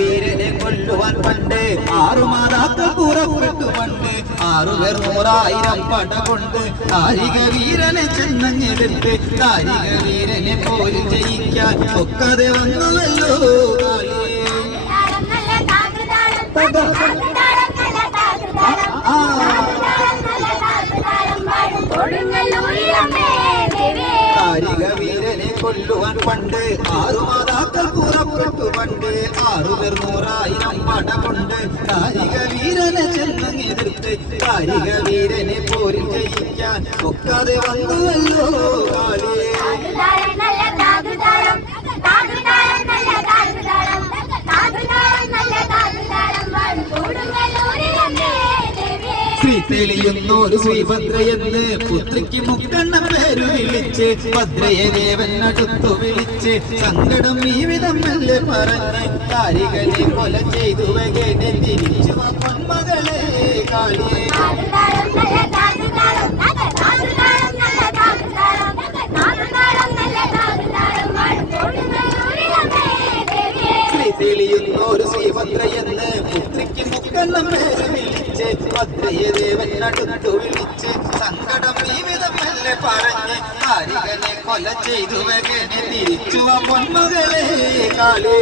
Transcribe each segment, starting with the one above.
വീരനെ കൊല്ലുവാൻ പണ്ട് 6 മാതാക്കൾ പുറപ്പെട്ടു പണ്ട് 6 പേർ 100,000 പട കൊണ്ട് കാരിക വീരനെ ചെന്നഞ്ഞെടുത്ത് കാരിക വീരനെ പോലും ജയിക്കാൻ ഒക്കാതെ വന്നുവല്ലോ കാരിക വീരനെ കൊല്ലുവാൻ പണ്ട് 6 മാതാക്കൾ പുറപ്പെട്ടു പണ്ട് 6 പേർ 100,000 പട കൊണ്ട് കാരിക വീരനെ ചെന്നെതിർത്ത് കാരിക വീരനെ പോരിൽ ജയിക്കാൻ ഒക്കാതെ വന്നുവല്ലോ തെളിയുന്നൊരു ശ്രീഭദ്രയെന്ന് പുത്രിക്ക് മുക്കണ്ണ പേരു വിളിച്ച് ഭദ്രയെ ദേവൻ അടുത്തു വിളിച്ച് സങ്കടം ഈ വിധം മെല്ലെ പറഞ്ഞ് കാരികനെ കൊല ചെയ്തു വകനെ തിരിച്ചു മകളെ കാളിയെ തെളിയുന്നൊരു ശ്രീഭദ്രയെന്ന് പുത്രിക്ക് മുക്കണ്ണം പേര് വിളിച്ച് ഭദ്രയെ ദേവൻ അടുത്തു വിളിച്ച് സങ്കടം ഈ വിധം മെല്ലെ പറഞ്ഞ് കാരികനെ കൊല ചെയ്തു വകനെ തിരിച്ചു പൊന്മകളെ കാളി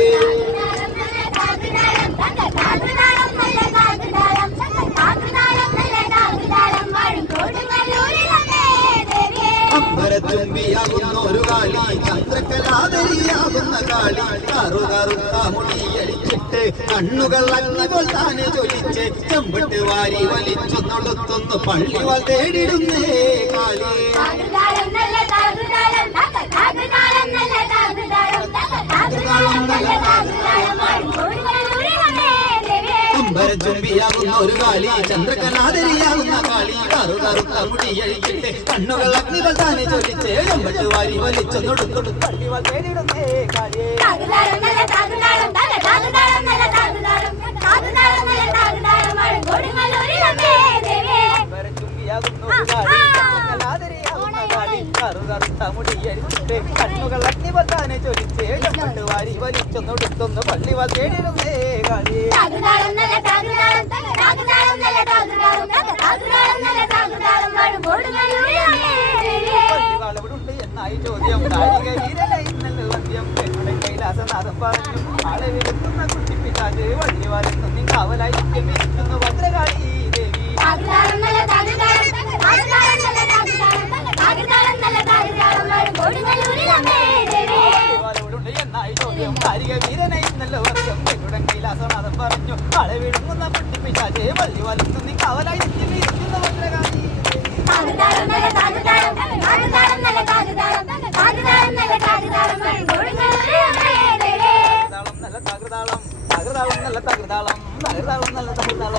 അമ്പരത്തുമ്പിയാകുന്ന ഒരു കാളി ചന്ദ്രകലാധരിയാകുന്ന കാളി കറുകറുത്ത മുടിയടിച്ചിട്ട് കണ്ണുകൾ അഗ്നിപോൽ താനെ ചൊലിച്ച് ചെമ്പിട്ട് വാരി വലിച്ചൊന്നൊടുത്തൊന്ന് പള്ളിവാൾ തേടിടുന്നേ കാളി അമ്പരച്ചുംബിയാകുന്ന ഒരു കാളി ചന്ദ്രകലാധരിയാകുന്ന കാളി കറുകറുത്ത മുടിയഴിച്ചിട്ട് കണ്ണുകൾ അഗ്നികൾ താനെ ചൊല്ലിച്ച് ചെമ്പട്ട് വാരി വലിച്ചൊന്നൊടുത്തൊടു പള്ളിവാൾ തേടിടുന്നേ കാളി കറുകറുത്ത മുടിയഴിച്ചിട്ട് കണ്ണുകൾ അഗ്നികൾ താനെ ചൊല്ലിച്ച് ചെമ്പട്ട് വാരി വലിച്ചൊന്നൊടുത്തൊന്ന് പള്ളിവാൾ തേടിടുന്നേ കാളി എന്നായി ചോദ്യം കാരിക വീരനെ ഇന്നലെ വന്ധ്യം പെണ്ണുടെ കൈലാസനാഥം പറഞ്ഞു ആളെ വിരുത്തുന്ന കുട്ടിപ്പിച്ചാല് വള്ളി വരുന്നു നിങ്ങാവലായി ഇരിക്കുന്നു ഭദ്രകാളി ദേവി എന്നായി ചോദ്യം കാരിക വീരനെ ഇന്നലെ വന്ധ്യം പെണ്ണുടെ കൈലാസനാഥം പറഞ്ഞു ആളെ വിടുന്ന കുട്ടിപ്പിച്ചാല് വള്ളി വരുന്നു നിങ്ങാവലായി ഇരിക്കുന്നു ഭദ്രകാളി തകൃതാളം നല്ല തകൃതാളം